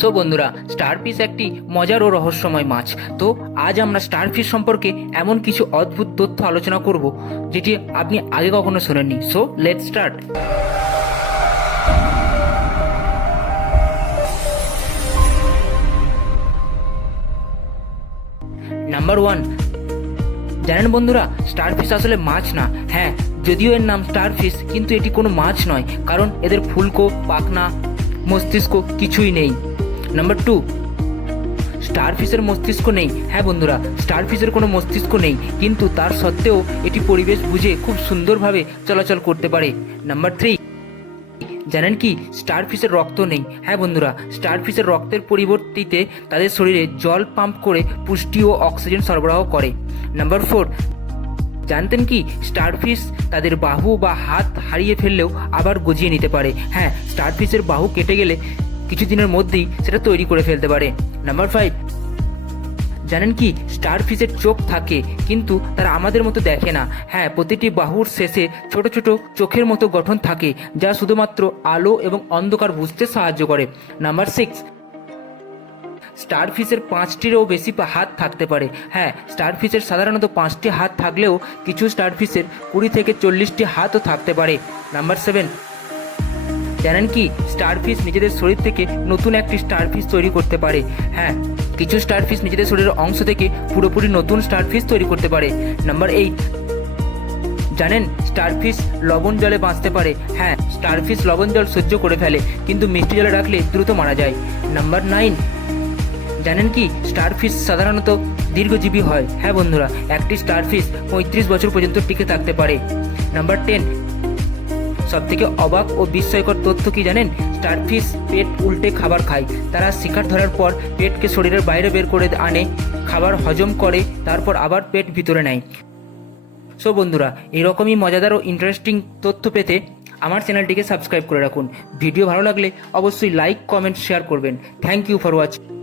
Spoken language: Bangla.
সো বন্ধুরা স্টারফিশ একটি মজার ও রহস্যময় মাছ। তো আজ আমরা স্টারফিশ সম্পর্কে এমন কিছু অদ্ভুত তথ্য আলোচনা করব, যেটি আপনি আগে কখনো শোনেননি। So let start number one জানেন বন্ধুরা, স্টারফিশ আসলে মাছ না। হ্যাঁ যদিও এর নাম স্টারফিশ, কিন্তু এটি কোনো মাছ নয়, কারণ এদের ফুলকো, পাখনা, মস্তিষ্ক কিছুই নেই। নাম্বার টু স্টারফিশের মস্তিষ্ক নেই। হ্যাঁ বন্ধুরা স্টারফিশের কোনো মস্তিষ্ক নেই, কিন্তু তার সত্ত্বেও এটি পরিবেশ বুঝে খুব সুন্দরভাবে চলাচল করতে পারে। নাম্বার থ্রি জানেন কি স্টারফিশের রক্ত নেই। হ্যাঁ বন্ধুরা স্টারফিশের রক্তের পরিবর্তিতে তাদের শরীরে জল পাম্প করে পুষ্টি ও অক্সিজেন সরবরাহ করে। নাম্বার ফোর জানতেন কি স্টারফিশ তাদের বাহু বা হাত হারিয়ে ফেললেও আবার গজিয়ে নিতে পারে। হ্যাঁ স্টারফিশের বাহু কেটে গেলে কিছুদিনের মধ্যেই সেটা তৈরি করে ফেলতে পারে। নাম্বার ফাইভ জানেন কি স্টারফিশের চোখ থাকে, কিন্তু তারা আমাদের মতো দেখে না। হ্যাঁ প্রতিটি বাহুর শেষে ছোট ছোট চোখের মতো গঠন থাকে, যা শুধুমাত্র আলো এবং অন্ধকার বুঝতে সাহায্য করে। নাম্বার সিক্স স্টার স্টারফিশের পাঁচটিরও বেশি হাত থাকতে পারে। হ্যাঁ স্টার স্টারফিশের সাধারণত পাঁচটি হাত থাকলেও কিছু স্টার স্টারফিশের কুড়ি থেকে চল্লিশটি হাতও থাকতে পারে। নাম্বার সেভেন জানেন কি স্টারফিশ নিজেদের শরীর থেকে নতুন একটি স্টারফিশ তৈরি করতে পারে। হ্যাঁ কিছু স্টারফিশ নিজেদের শরীরের অংশ থেকে পুরোপুরি নতুন স্টারফিশ তৈরি করতে পারে। নাম্বার এইট, জানেন, স্টারফিশ লবণ জলে বাঁচতে পারে। হ্যাঁ স্টারফিশ লবণ জল সহ্য করে ফেলে, কিন্তু মিষ্টি জলে রাখলে দ্রুত মারা যায়। নাম্বার নাইন, জানেন কি, স্টারফিশ সাধারণত দীর্ঘজীবী হয়। হ্যাঁ বন্ধুরা, একটি স্টারফিশ পঁয়ত্রিশ বছর পর্যন্ত টিকে থাকতে পারে। নাম্বার টেন সব থেকে অবাক ও বিস্ময়কর তথ্য কি জানেন? স্টারফিশ পেট উল্টে খাবার খায়। তারা শিকার ধরার পর পেটকে শরীরের বাইরে বের করে আনে, খাবার হজম করে, তারপর আবার পেট ভিতরে নেয়। সো বন্ধুরা, এরকমই মজাদার ও ইন্টারেস্টিং তথ্য পেতে আমার চ্যানেলটিকে সাবস্ক্রাইব করে রাখুন। ভিডিও ভালো লাগলে অবশ্যই লাইক কমেন্ট শেয়ার করবেন। Thank you for watching